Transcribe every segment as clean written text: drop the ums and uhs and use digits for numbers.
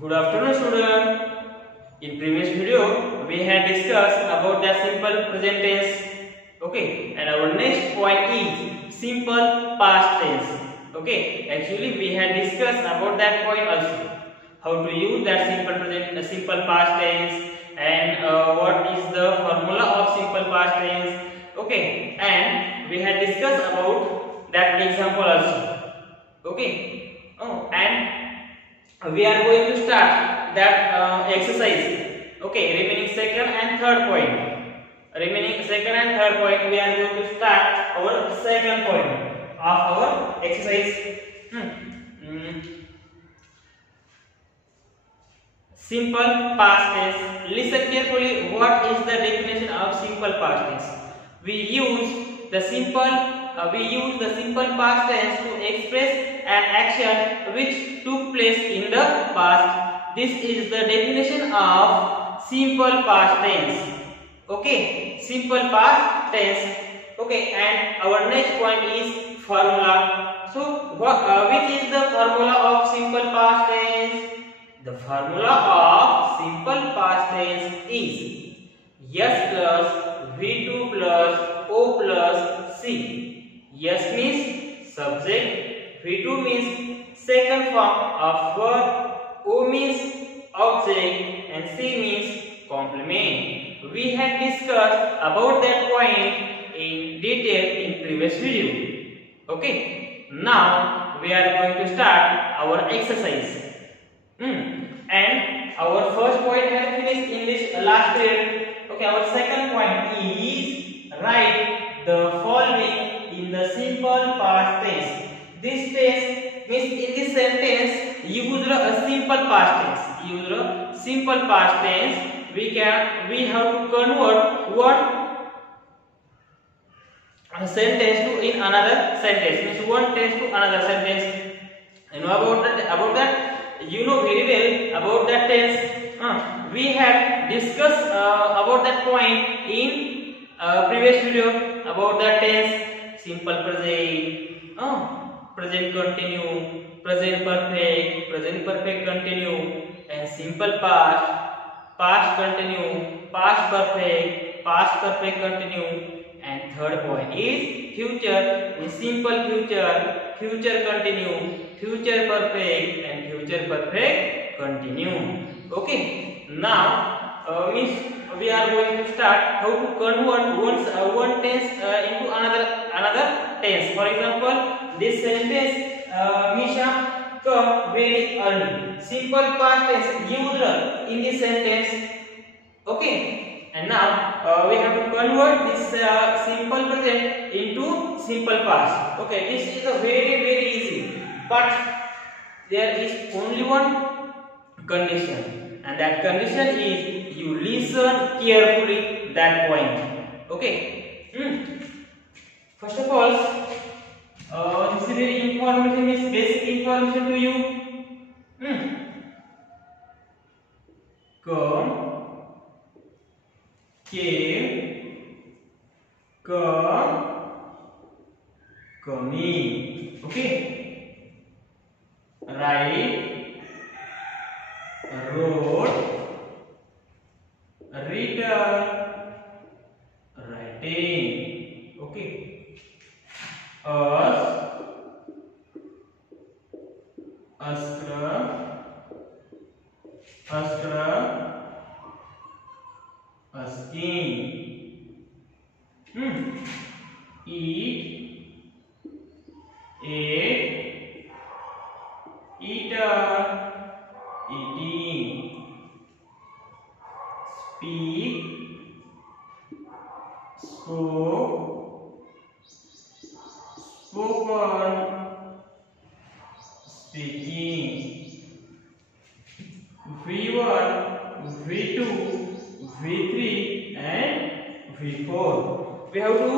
Good afternoon, student. In previous video, we had discussed about the simple present tense. Okay, and our next point is simple past tense. Okay, actually we had discussed about that point also. How to use that simple past tense, and what is the formula of simple past tense. Okay, and we had discussed about that example also. Okay, and we are going to start that exercise. Okay, remaining second and third point. Remaining second and third point, we are going to start our second point of our exercise. Simple past tense. Listen carefully. What is the definition of simple past tense? We use the simple past tense to express an action which took place in the past. This is the definition of simple past tense. Okay, simple past tense. Okay, and our next point is formula. So, which is the formula of simple past tense? The formula of simple past tense is S plus V2 plus O plus C. S means subject, V2 means second form of verb, O means object, and C means complement. We had discussed about that point in detail in previous video. Okay, now we are going to start our exercise. And our first point had finished in this last period. Okay, our second point is write the following in the simple past tense. This tense means in this sentence use a simple past tense. Use a simple past tense. We have to convert one sentence to in another sentence. Means one tense to another sentence. You know about that. You know very well about that tense. We have discussed about that point in previous video about that tense. Simple present, present continue, present perfect continue, and simple past continue, past perfect continue, and third point is future. In simple future continue, future perfect, and future perfect continue. Okay, now we are going to start how to convert one tense into another tense. For example, this sentence, Misha come very early. Simple past tense used in this sentence. Okay, and now we have to convert this simple present into simple past. Okay, this is a very easy, but there is only one condition, and that condition is you listen carefully that point. Okay. First of all, this is very information, is basic information to you. Coming. Okay. Write, wrote, written, writing. Okay. Asking. Eat, ate, eater, eating. Speak, spoke, spoken, speaking. V1, V2, V3, and V4. We have to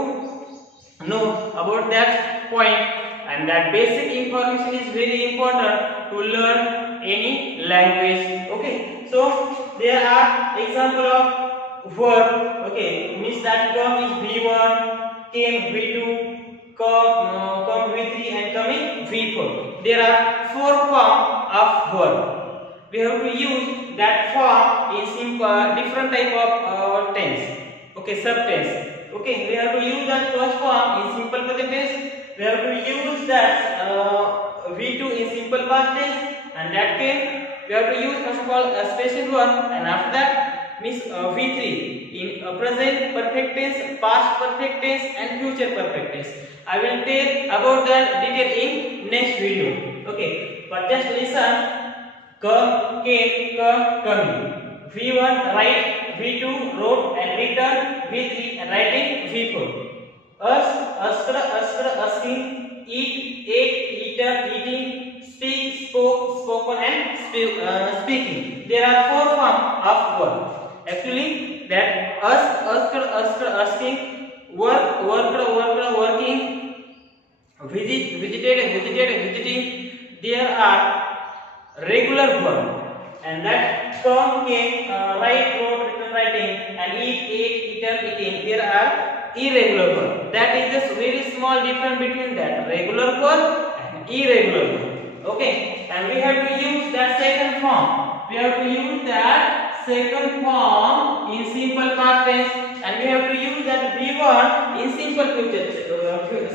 know about that point, and that basic information is very important to learn any language. Okay, so there are example of verb. Okay, means that come is V1, came V2, come V3, and coming V4. There are four forms of verb. we have to use that form in simple different type of tense. Okay, subtense. Okay, we have to use that first form in simple present tense. We have to use that V2 in simple past tense, and that came. We have to use first of all a special verb, and after that means V3 in present perfect tense, past perfect tense, and future perfect tense. I will tell about that detail in next video. Okay, but just listen. Came, coming. V1 write, V2 wrote and written, V3 and writing, V4. Asked, asking, eat, ate, eaten, eating, speak, spoke, spoken, and speaking. There are 4 forms of verb. Actually, that asked, asking, worked, working, visited, visiting. There are regular verb, and that come, came, write, wrote, written, writing, and eat, ate, eaten, eating. There are irregular verb. That is just very small difference between that regular verb and irregular verb. Okay, and we have to use that second form. We have to use that second form in simple past tense, and we have to use that V1 in simple future,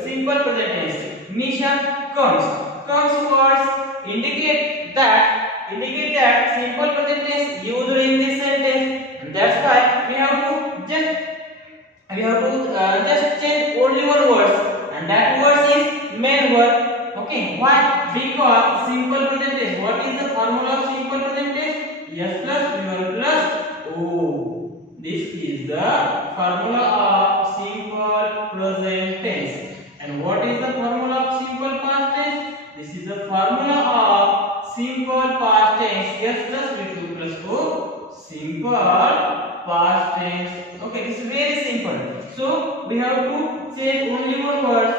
simple present tense. Misha comes. Comes words indicate that simple present tense used in this sentence, and that's why we have to just change only one word, and that word is main word. Okay, why? Because simple present tense. What is the formula of simple present tense? Yes plus V1 plus O. This is the formula of simple present tense. And what is the formula of simple past tense? This is the formula of simple past tense. Yes plus V2 plus O. Simple past tense. Okay, this is very simple. So we have to change only one word.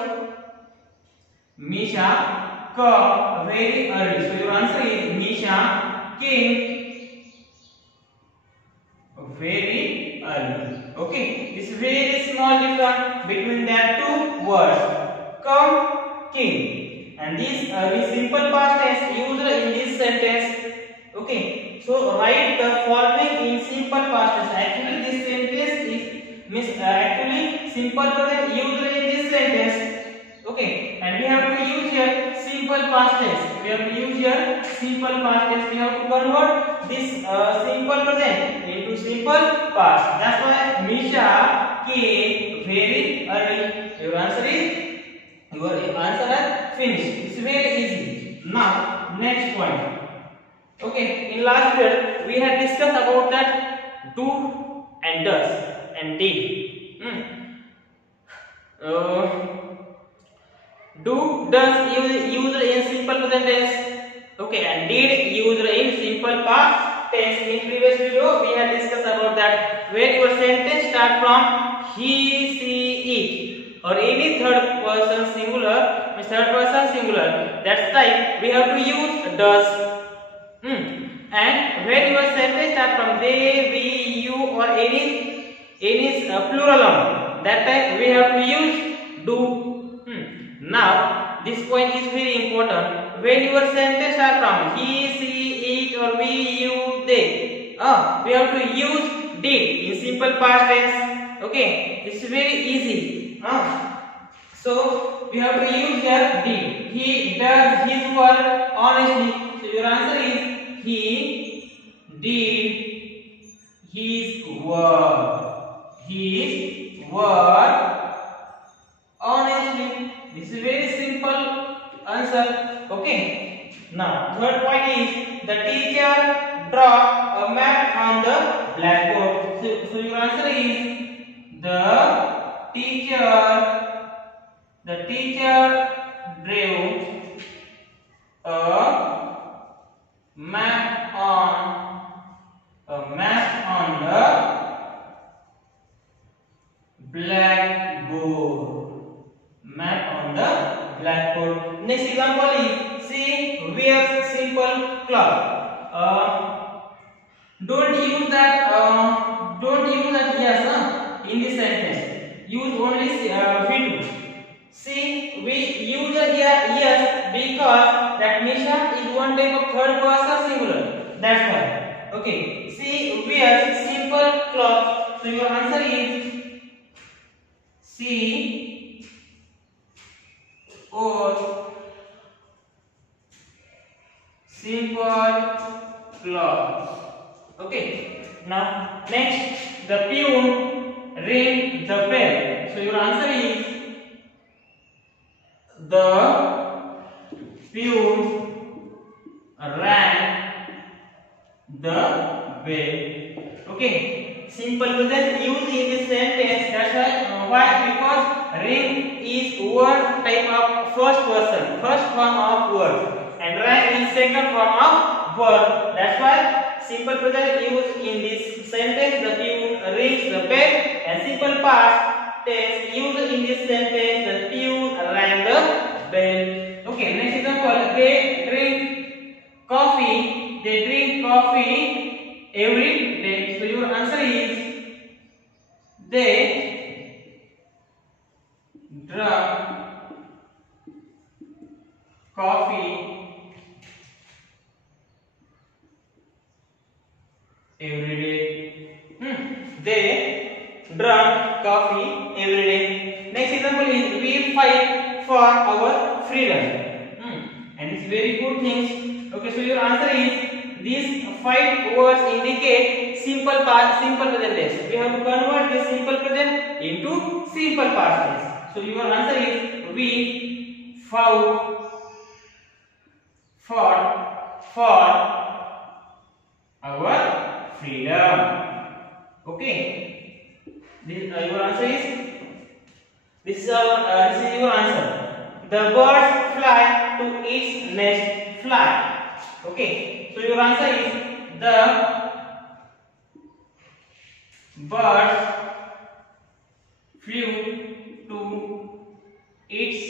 Misha come very early. So your answer is Misha came very early. Okay, this is very small difference between that 2 words. Come, came, and this is simple past tense used in this sentence. Okay, so write the following in simple past tense. Actually, this sentence is actually simple present used in this sentence. Okay, and we have to use here simple past tense. We have to use here simple past tense. We have to convert this simple present into simple past. That's why Misha came very early. Your answer is finished. It's very easy. Now next point. Okay, in last period we had discussed about that do and does and did. Do, does used in simple present tense. Okay, and did used in simple past tense. In previous video we had discussed about that when your sentence start from he, she, it or any third person singular, that's type we have to use does. And when your sentence start from they, we, you or any plural, that time we have to use do. Now this point is very important. When your sentence start from he, she, it or we, you, they, we have to use did in simple past tense. Okay, this is very easy. So we have to use here did. He does his work honestly. So your answer is he did his work. Honestly. This is very simple answer. Okay. Now third point is the teacher draw a map on the blackboard. So your answer is the teacher drew a map on the blackboard. Next example is she wears simple cloth. Don't use that yes in this sentence. Use only V2. See, we use here yes because that Misha is one type of third person singular. That's why. Okay. She wears simple clothes. So your answer is she or simple clothes. Okay. Now next, the peon ring the bell. So your answer is the peon rang the bell. Okay. Simple present used in this sentence. That's why because ring is word type of first person, first form of word, and rang is second form of verb. That's why simple present used in this sentence. The peon rings the bell, and simple past tense used in this sentence. The peon rang the bell. Okay. Next example. They drink coffee. They drink coffee every day. So your answer is they drink coffee every day. They drink coffee every day. Next example is we fight for our freedom. And it's very good things. Okay, so your answer is these 5 words indicate simple present tense. We have to convert this simple present into simple past tense. So your answer is we fought for our freedom. Okay. Your answer is this is your answer. The birds fly to its nest. Fly. Okay. So your answer is the birds flew to its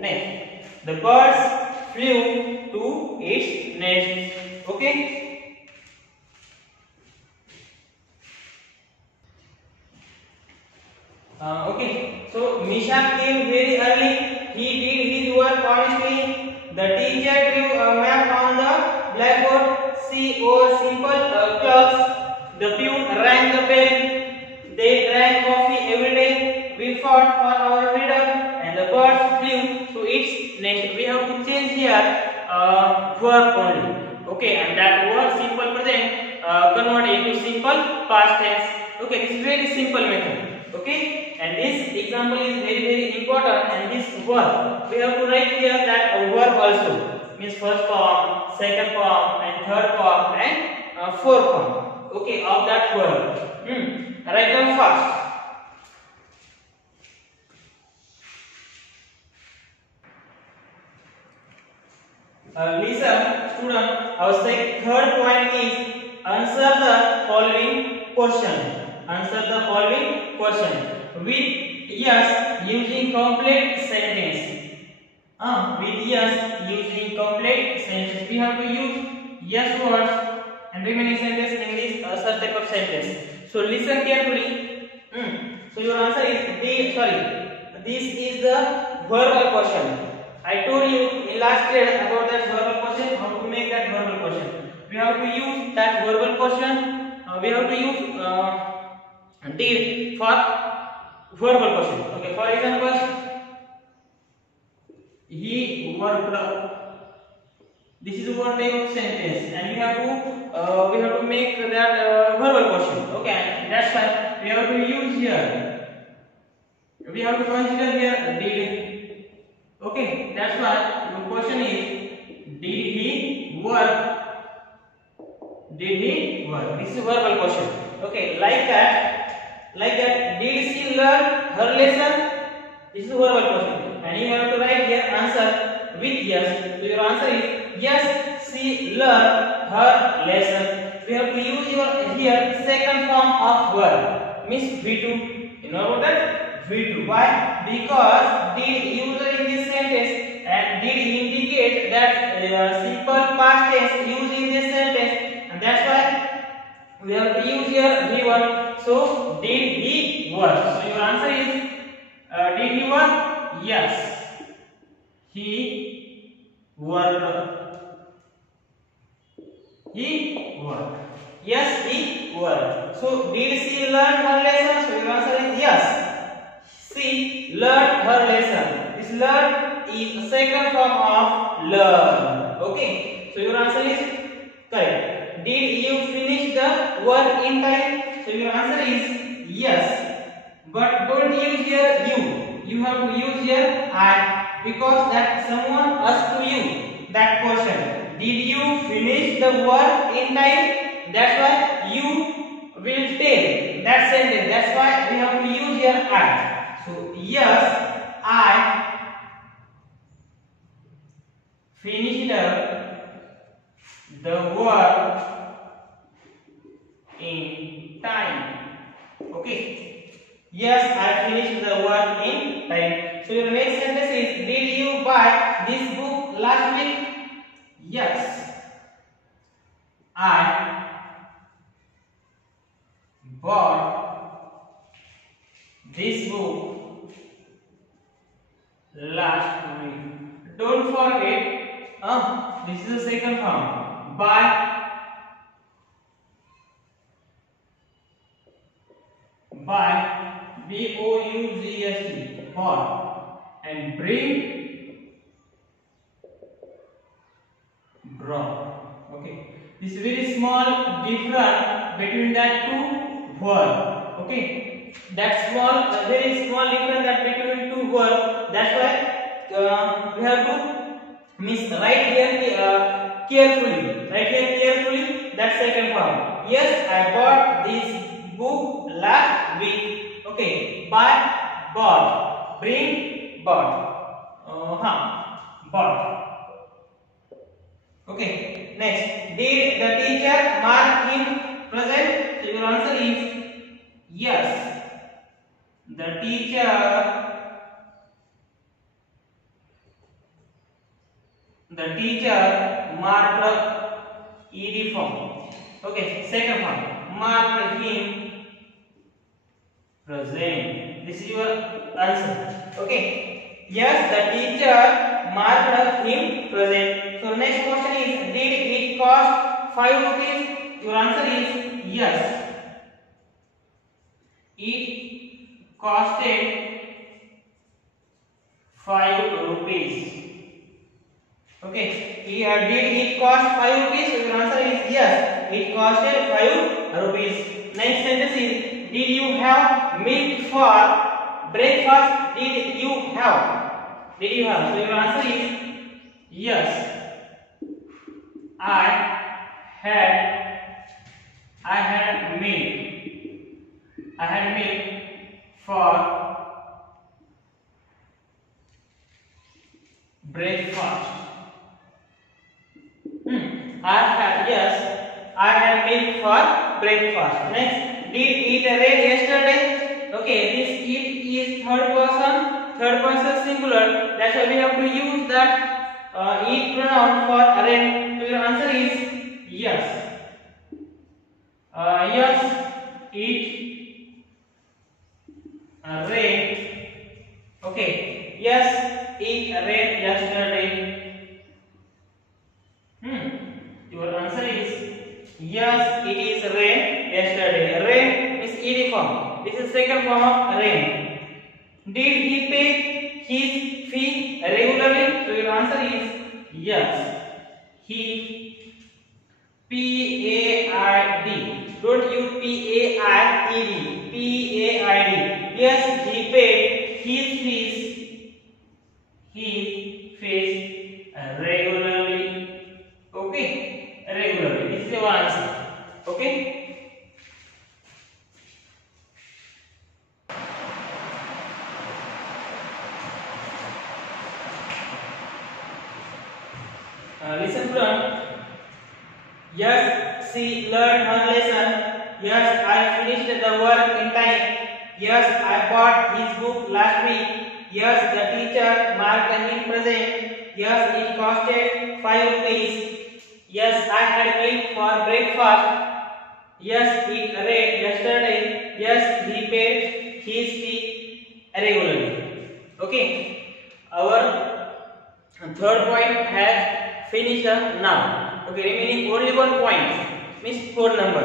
nest. The birds flew to its nest. Okay. Okay. So Misha came very early. He did his work honestly. The teacher drew a map on the blackboard. She wore simple clothes. The peon rang the bell. They drank coffee every day. We fought for our freedom, and the birds flew to its nest. We have to change here verb only. Okay, and that word simple present convert into simple past tense. Okay, this is very simple method. Okay, and this example is very important. And this verb we have to write here that verb also means first form, second form, and third form, and fourth form. Okay, of that verb. Write them first. Listen, student. Our third point is answer the following question. Answer the following question with yes using complete sentence. With yes using complete sentence. We have to use yes words and remaining sentence in this such type of sentence. So listen carefully. So your answer is this is the verbal question. I told you in last grade about that verbal question, how to make that verbal question. We have to use that verbal question. We have to use did for verbal question. Okay, for example, he worked. This is one type of sentence, and we have to make that verbal question. Okay, that's why we have to use here. We have to consider here did. Okay, that's why the question is did he work? Did he work? This is a verbal question. Okay, like that. Did she learn her lesson? This is a verbal question, and you have to write here answer with yes. So your answer is yes, she learned her lesson. We have to use here second form of verb, means V2. You know what that? V2. Why? Because did used in this sentence, and did indicate that simple past tense used in this sentence, and that's why we have to use here V1. So did he work? So your answer is did he work? Yes, he worked. He worked. Yes, he worked. So did she learn her lesson? So your answer is yes. She learned her lesson. This learn is a second form of learn. Okay. So your answer is correct. Did you finish the work in time? So your answer is yes. But don't use here you. You have to use here I, because that someone asked to you that question. Did you finish the work in time? That's why you will tell that sentence. That's why we have to use here I. So yes, I finished the work in time. Okay. Yes, I finished the work in time. So your next sentence is, did you buy this book last week? Yes, I bought this book last week. Don't forget, this is the second form. Buy. B-O-U-G-S-T, bought, and brought. Okay, this is very small difference between that two words. Okay, that small, very small difference that between two words. That's why we have to write here carefully. Write here carefully. That second form. Yes, I bought this book last week. Okay, buy, bought, bring, bought. Bought. Okay, next. Did the teacher mark him present? So your answer is yes. The teacher marked ed form. Okay, second form. Marked him present. This is your answer. Okay. Yes, the teacher marked him present. So next question is, did it cost 5 rupees? Your answer is yes. It costed 5 rupees. Okay. Did it cost 5 rupees? So your answer is yes. It costed 5 rupees. Next sentence is, did you have milk for breakfast? Did you have? So your answer is yes. I had milk. I had milk for breakfast. I had milk for breakfast. Next. Did it rain yesterday? Okay, this it is third person singular. That's why we have to use that it pronoun for rain. So your answer is yes. Yes, it rained. Okay, yes, it rained yesterday. Your answer is yes, it is rain yesterday. Rain is ed form. This is second form of rain. Did he pay his fee regularly? So your answer is yes. He P-A-I-D. Don't use P-A-I-E-D. P-A-I-D. Yes, he paid his fees. He fees regularly. Okay, regularly. This is your answer. Okay. Listen from. Yes, she learned her lesson. Yes, I finished the work in time. Yes, I bought his book last week. Yes, the teacher marked him present. Yes, it costed 5 rupees. Yes, I had milk for breakfast. Yes, it rained yesterday. Yes, he paid his fee regularly. Okay, our third point has finished now. Okay, remaining only 1 point, means 4 number.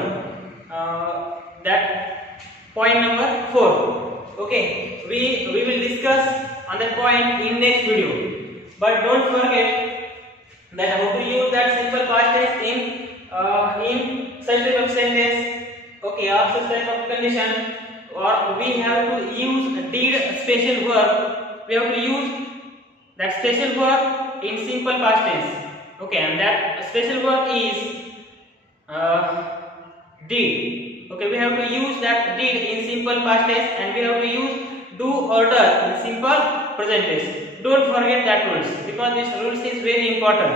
That point number 4. Okay, we will discuss on that point in next video. But don't forget that how to use that simple past tense in such type of sentence. Okay, or such type of condition, or we have to use did special verb. We have to use that special verb in simple past tense. Okay, and that special verb is did. Okay, we have to use that did in simple past tense, and we have to use do or does in simple present tense. Don't forget that rules, because this rules is very important.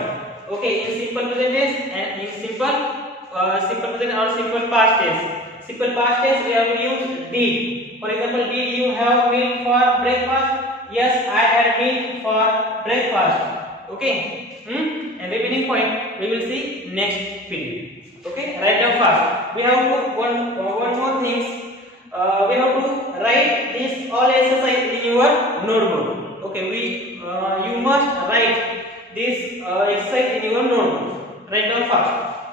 Okay, in simple present tense and in simple present or simple past tense. Simple past tense we have to use did. For example, did you have milk for breakfast? Yes, I had milk for breakfast. Okay. And remaining point we will see next video. Okay, write down fast. We have to one more things. We have to write this all exercise in your notebook. Okay, you must write this exercise in your notebook. Write down fast.